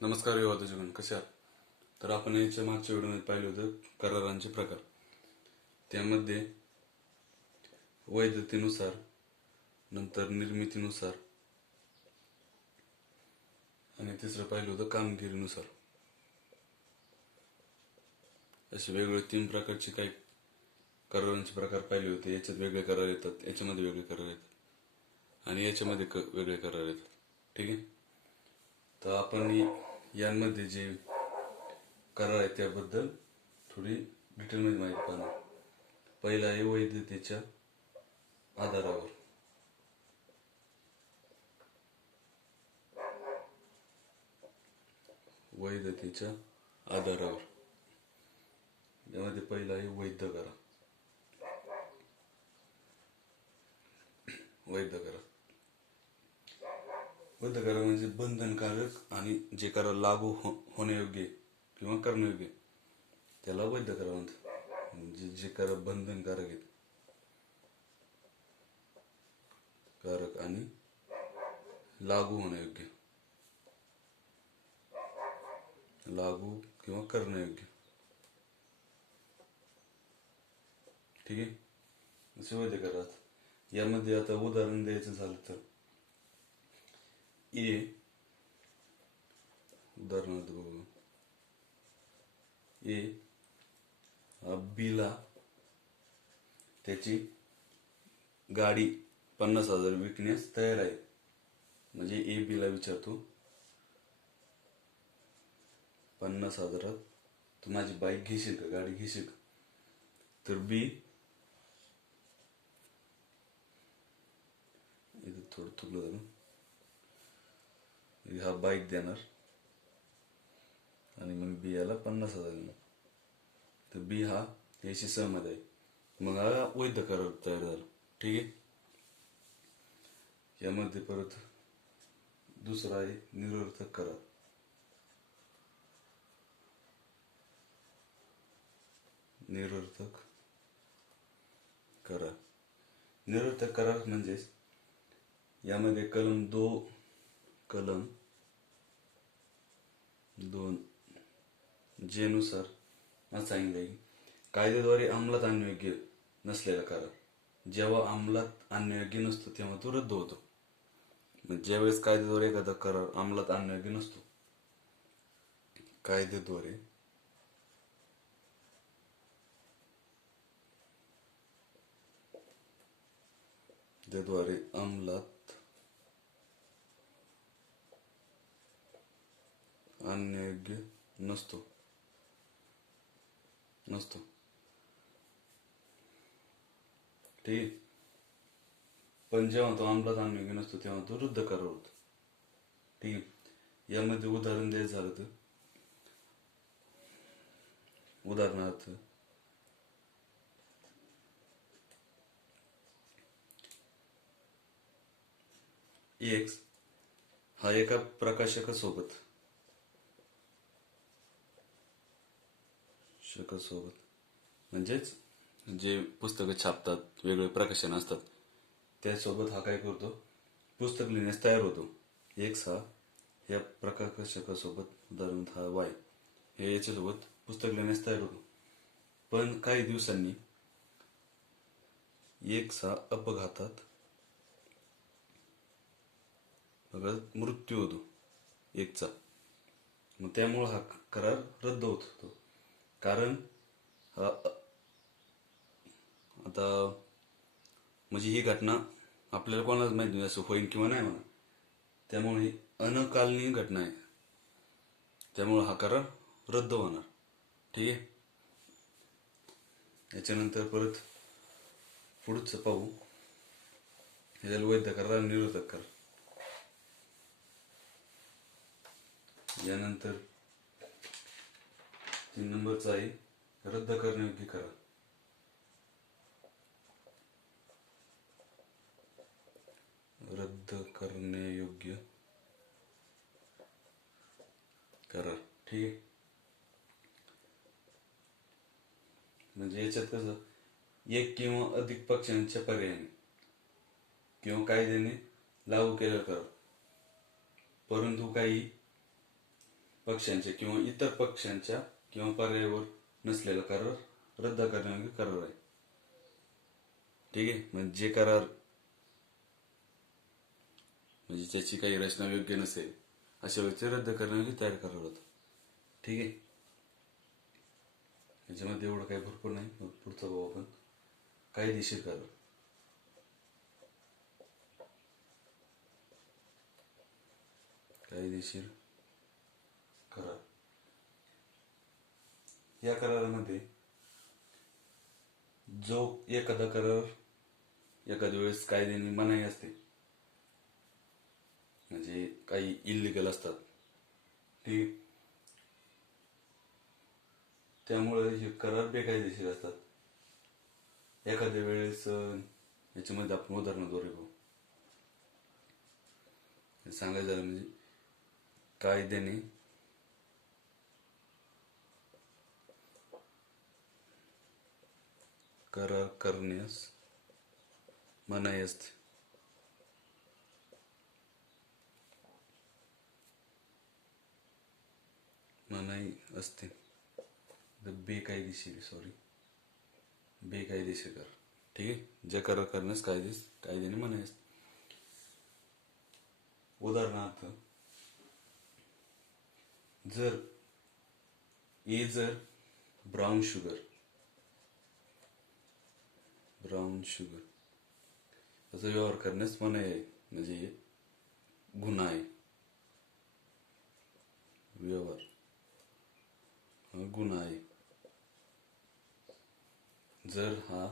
नमस्कार विवादाचे कसे आहात? तर आपण याच्या मागच्या व्हिडिओमध्ये पाहिलं होतं करारांचे प्रकार. त्यामध्ये वैधतेनुसार, नंतर निर्मितीनुसार आणि तिसरं पाहिलं होतं कामगिरीनुसार. असे वेगवेगळे 3 प्रकारचे काही करारांचे प्रकार पाहिले होते. याच्यात वेगळे करार येतात, याच्यामध्ये वेगळे करार येतात आणि याच्यामध्ये वेगळे करार येतात. ठीक आहे. तर आपण यांमध्ये जे करार आहे त्याबद्दल थोडी डिटेलमध्ये माहिती पाहणार. पहिला आहे वैधतेच्या आधारावर. वैधतेच्या आधारावर यामध्ये पहिला आहे वैध करार. वैध करार म्हणजे बंधनकारक आणि जे करार लागू होण्यायोग्य किंवा करण्यायोग्य त्याला वैध करार म्हणतात. म्हणजे जे करार बंधनकारक आहेत, कारक आणि लागू होण्यायोग्य, लागू किंवा करण्यायोग्य. ठीक आहे. असे वैध करार. यामध्ये आता उदाहरण द्यायचं झालं तर उदाहरणार्थ बघू. बीला त्याची गाडी 50,000 विकण्यास तयार आहे. म्हणजे बीला विचारतो 50,000 तू माझी बाईक घेशील का, गाडी घेशील का? तर बी इथं थोडं चुकलं झालं, हा बाईक देणार आणि मग बी याला 50,000 देणार. तर बी हा याशी सहमत आहे. मग हा वैध करार तयार झाला. ठीक आहे. यामध्ये परत दुसरा आहे निरर्थक करार. निरर्थक करार. निरर्थक करार म्हणजेच यामध्ये कलम 2 जे नुसार असं सांगितलं की कायद्याद्वारे अंमलात आणण्यायोग्य नसलेला करार जेव्हा अंमलात आणण्यायोग्य नसतो तेव्हा तो रद्द होतो. ज्यावेळेस कायद्याद्वारे एखादा करार अंमलात आणण्यायोग्य नसतो, कायद्याद्वारे अंमलात आणण्यायोग्य नसतो. ठीक. पण जेव्हा तो अंमलात आणण्यायोग्य नसतो तेव्हा तो रद्द करार होतो. ठीक आहे. यामध्ये उदाहरण द्यायचं झालं तर उदाहरणार्थ एक्स हा एका प्रकाशकासोबत म्हणजेच जे पुस्तकं छापतात, वेगवेगळे प्रकाशन असतात, त्यासोबत हा काय करतो, पुस्तक लिहिण्यास तयार होतो. एक्स हा या प्रकाशकासोबत, उदाहरणार्थ हा वाय हे याच्यासोबत पुस्तक लिहिण्यास तयार होतो. पण काही दिवसांनी एक्स हा अपघातात मृत्यू होतो एकचा. मग त्यामुळे हा करार रद्द होत होतो. कारण आता म्हणजे ही घटना आपल्याला कोणालाच माहिती नाही असं होईल किंवा नाही म्हणा. त्यामुळे ही अनकालीन घटना आहे, त्यामुळे हा करार रद्द होणार. ठीक आहे. याच्यानंतर परत पुढचं पाहू. याला वैध करार, निरर्थक करार. यानंतर 3 नंबरचा आहे रद्द करण्यायोग्य करार. रद्द करण्यायोग्य करार. ठीक आहे. म्हणजे याच्यात कसं एक किंवा अधिक पक्षांच्या पर्यायाने किंवा कायद्याने लागू केलेला करार, परंतु काही पक्षांच्या किंवा इतर पक्षांच्या किंवा पर्यायावर नसलेला करार रद्द करण्यायोग्य करार आहे. ठीक आहे. म्हणजे जे करार म्हणजे ज्याची काही रचना योग्य नसेल अशा वेळेस रद्द करण्यायोग्य तयार करार होतं. ठीक आहे. याच्यामध्ये एवढं काही भरपूर नाही. मग पुढचा भाऊ आपण कायदेशीर करार. कायदेशीर करार या करारामध्ये जो एखादा करार एखाद्या वेळेस कायद्याने मनाई असते, म्हणजे काही इलिगल असतात, ठीक, त्यामुळे हे करार बेकायदेशीर असतात. एखाद्या वेळेस याच्यामध्ये आपण उदाहरणाद्वारे पाहू. सांगायचं झालं म्हणजे कायद्याने करार करण्यास मनाई असते. मनाई असते. बेकायदेशीर करार. ठीक आहे. जे करार करण्यास कायद्याने मनाई असते. उदाहरणार्थ जर ब्राऊन शुगर याचा व्यवहार करण्यास मनाई आहे, म्हणजे गुन्हा आहे. व्यवहार हा गुन्हा आहे. जर हा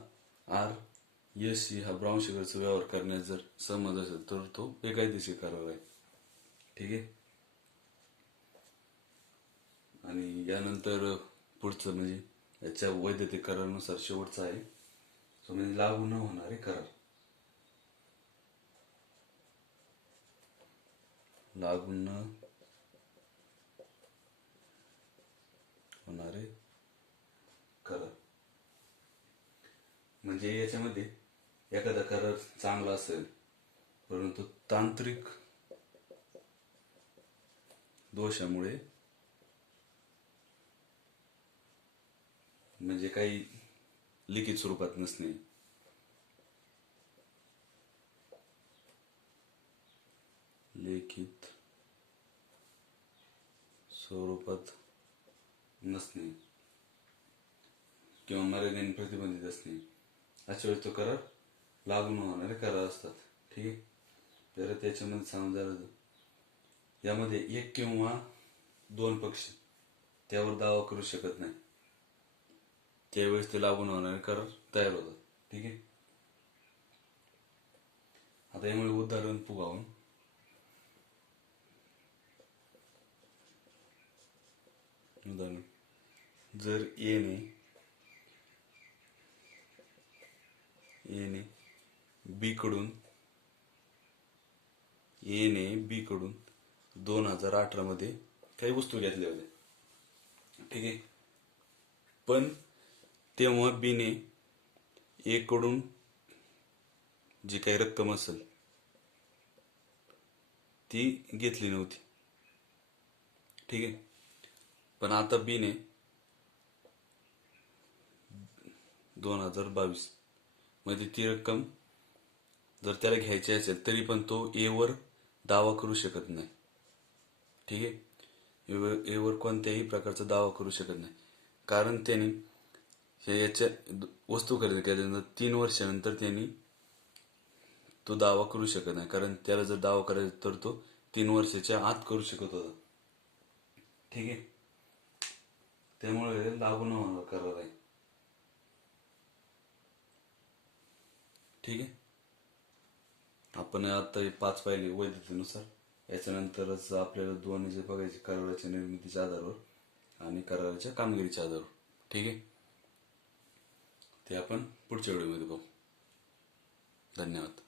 RSC हा ब्राऊन शुगरचा व्यवहार करण्यास जर सहमत असेल तर तो बेकायदेशीर करार आहे. ठीक आहे. आणि यानंतर पुढचं म्हणजे याच्या वैधते करारानुसार शेवटचा आहे तो म्हणजे लागू न होणारे करार. लागू न होणारे करार म्हणजे याच्यामध्ये एखादा करार चांगला असेल परंतु तांत्रिक दोषामुळे म्हणजे काही लिखित स्वरूपात नसणे, किंवा मर्यादेने प्रतिबंधित असणे अशा वेळेस तो करार लागू न होणारे करार असतात. ठीक आहे. तर त्याच्यामध्ये सांगून झालं यामध्ये एक किंवा दोन पक्ष त्यावर दावा करू शकत नाही, त्यावेळेस ते लागू न होणारे करार तयार होतात. ठीक आहे. आता यामुळे उदाहरण पुगावून जर ए ने बी कडून 2018 मध्ये काही वस्तू घेतल्या होत्या. ठीक आहे. पण तेव्हा बी ने ए कडून जी काही रक्कम असेल ती घेतली नव्हती. ठीक आहे. पण आता बी ने 2022 मध्ये ती रक्कम जर त्याला घ्यायची असेल तरी पण तो ए वर दावा करू शकत नाही. ठीक आहे. ए वर कोणत्याही प्रकारचा दावा करू शकत नाही, कारण त्यांनी याच्या वस्तू खरेदी केल्यानंतर 3 वर्षानंतर त्यांनी तो दावा करू शकत नाही, कारण त्याला जर दावा करायचा तर तो 3 वर्षाच्या आत करू शकत होता. ठीक आहे. त्यामुळे लागू न होणार करार आहे. ठीक आहे. आपण आता 5 पाहिले वैधतेनुसार. याच्यानंतरच आपल्याला दोन्ही जे बघायचे कराराच्या निर्मितीच्या आधारावर आणि कराराच्या कामगिरीच्या आधारावर. ठीक आहे. ते आपण पुढच्या व्हिडिओमध्ये पाहू. धन्यवाद.